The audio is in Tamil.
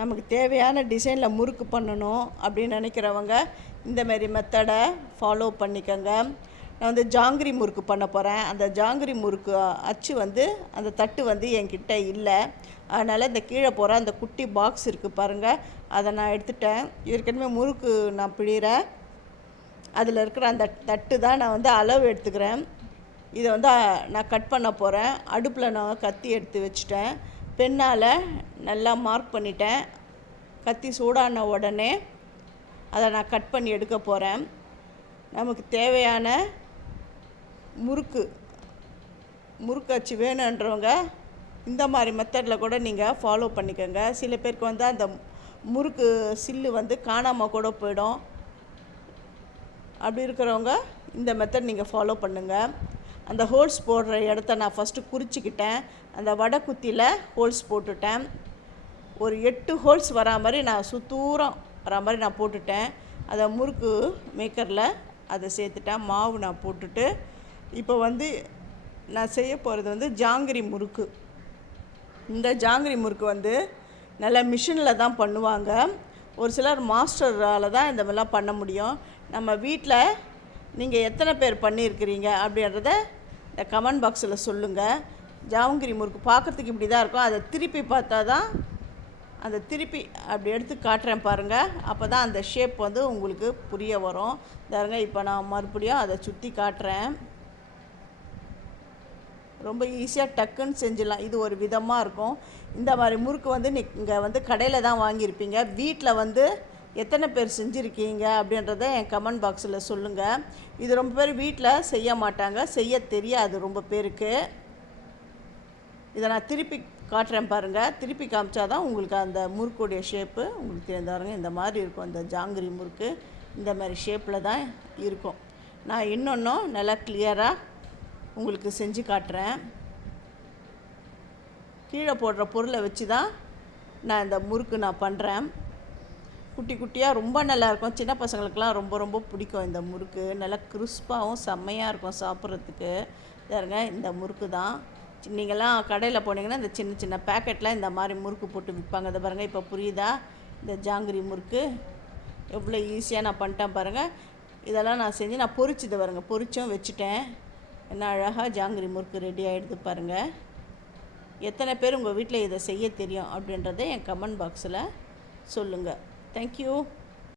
நமக்கு தேவையான டிசைனில் முறுக்கு பண்ணணும் அப்படின்னு நினைக்கிறவங்க இந்தமாரி மெத்தடை ஃபாலோ பண்ணிக்கோங்க. நான் வந்து ஜாங்கிரி முறுக்கு பண்ண போகிறேன். அந்த ஜாங்கிரி முறுக்கு அச்சு வந்து அந்த தட்டு வந்து என்கிட்ட இல்லை. அதனால் இந்த கீழே போகிற அந்த குட்டி பாக்ஸ் இருக்குது பாருங்கள், அதை நான் எடுத்துட்டேன். ஏற்கனவே முறுக்கு நான் பிழிகிறேன். அதில் இருக்கிற அந்த தட்டு தான் நான் வந்து அளவு எடுத்துக்கிறேன். இதை வந்து நான் கட் பண்ண போகிறேன். அடுப்பில் நான் கத்தி எடுத்து வச்சுட்டேன். பெண்ணால் நல்லா மார்க் பண்ணிட்டேன். கத்தி சூடான உடனே அதை நான் கட் பண்ணி எடுக்க போகிறேன். நமக்கு தேவையான முறுக்கு அச்சு வேணுன்றவங்க இந்த மாதிரி மெத்தடில் கூட நீங்கள் ஃபாலோ பண்ணிக்கோங்க. சில பேருக்கு வந்து அந்த முறுக்கு சில்லு வந்து காணாமல் கூட போயிடும். அப்படி இருக்கிறவங்க இந்த மெத்தட் நீங்கள் ஃபாலோ பண்ணுங்கள். அந்த ஹோல்ஸ் போடுற இடத்த நான் ஃபஸ்ட்டு குறிச்சிக்கிட்டேன். அந்த வடை குத்தியில் ஹோல்ஸ் போட்டுட்டேன். ஒரு 8 ஹோல்ஸ் வரா மாதிரி நான் சுத்தூரம் வரா மாதிரி நான் போட்டுட்டேன். அதை முறுக்கு மேக்கரில் அதை சேர்த்துட்டேன். மாவு நான் போட்டுட்டு இப்போ வந்து நான் செய்ய போகிறது வந்து ஜாங்கிரி முறுக்கு. இந்த ஜாங்கிரி முறுக்கு வந்து நல்லா மிஷினில் தான் பண்ணுவாங்க. ஒரு சிலர் மாஸ்டரால் தான் இந்த மாதிரிலாம் பண்ண முடியும். நம்ம வீட்டில் நீங்கள் எத்தனை பேர் பண்ணியிருக்கிறீங்க அப்படின்றத இந்த கமெண்ட் பாக்ஸில் சொல்லுங்கள். ஜாங்கிரி முறுக்கு பார்க்குறதுக்கு இப்படி தான் இருக்கும். அதை திருப்பி பார்த்தா தான் அந்த திருப்பி அப்படி எடுத்து காட்டுறேன் பாருங்கள். அப்போ தான் அந்த ஷேப் வந்து உங்களுக்கு புரிய வரும். பாருங்க, இப்போ நான் மறுபடியும் அதை சுற்றி காட்டுறேன். ரொம்ப ஈஸியாக டக்குன்னு செஞ்சிடலாம். இது ஒரு விதமாக இருக்கும். இந்த மாதிரி முறுக்கு வந்து நீங்கள் வந்து கடையில் தான் வாங்கியிருப்பீங்க. வீட்டில் வந்து எத்தனை பேர் செஞ்சுருக்கீங்க அப்படின்றத என் கமெண்ட் பாக்ஸில் சொல்லுங்கள். இது ரொம்ப பேர் வீட்டில் செய்ய மாட்டாங்க, செய்ய தெரியாது ரொம்ப பேருக்கு. இதை நான் திருப்பி காட்டுறேன் பாருங்கள். திருப்பி காமிச்சா தான் உங்களுக்கு அந்த முறுக்குடைய ஷேப்பு உங்களுக்கு தெரிந்தாருங்க. இந்த மாதிரி இருக்கும். இந்த ஜாங்கிரி முறுக்கு இந்த மாதிரி ஷேப்பில் தான் இருக்கும். நான் இன்னொன்றும் நல்லா கிளியராக உங்களுக்கு செஞ்சு காட்டுறேன். கீழே போடுற பொருளை வச்சு தான் நான் இந்த முறுக்கு நான் பண்ணுறேன். குட்டி குட்டியாக ரொம்ப நல்லாயிருக்கும். சின்ன பசங்களுக்கெலாம் ரொம்ப ரொம்ப பிடிக்கும் இந்த முறுக்கு. நல்லா கிறிஸ்பாகவும் செம்மையாக இருக்கும் சாப்பிட்றதுக்கு. பாருங்க, இந்த முறுக்கு தான். நீங்கள்லாம் கடையில் போனீங்கன்னா இந்த சின்ன சின்ன பேக்கெட்டில் இந்த மாதிரி முறுக்கு போட்டு விற்பாங்க. இதை பாருங்கள், இப்போ புரியுதா? இந்த ஜாங்கிரி முறுக்கு எவ்வளோ ஈஸியாக நான் பண்ணிட்டேன் பாருங்கள். இதெல்லாம் நான் செஞ்சு நான் பொரிச்சது பாருங்க, பொரிச்சும் வச்சுட்டேன். என்ன அழகாக ஜாங்கிரி முறுக்கு ரெடி ஆகிடுது பாருங்கள். எத்தனை பேர் உங்கள் வீட்டில் இதை செய்ய தெரியும் அப்படின்றத என் கமெண்ட் பாக்ஸில் சொல்லுங்கள். தேங்க்யூ.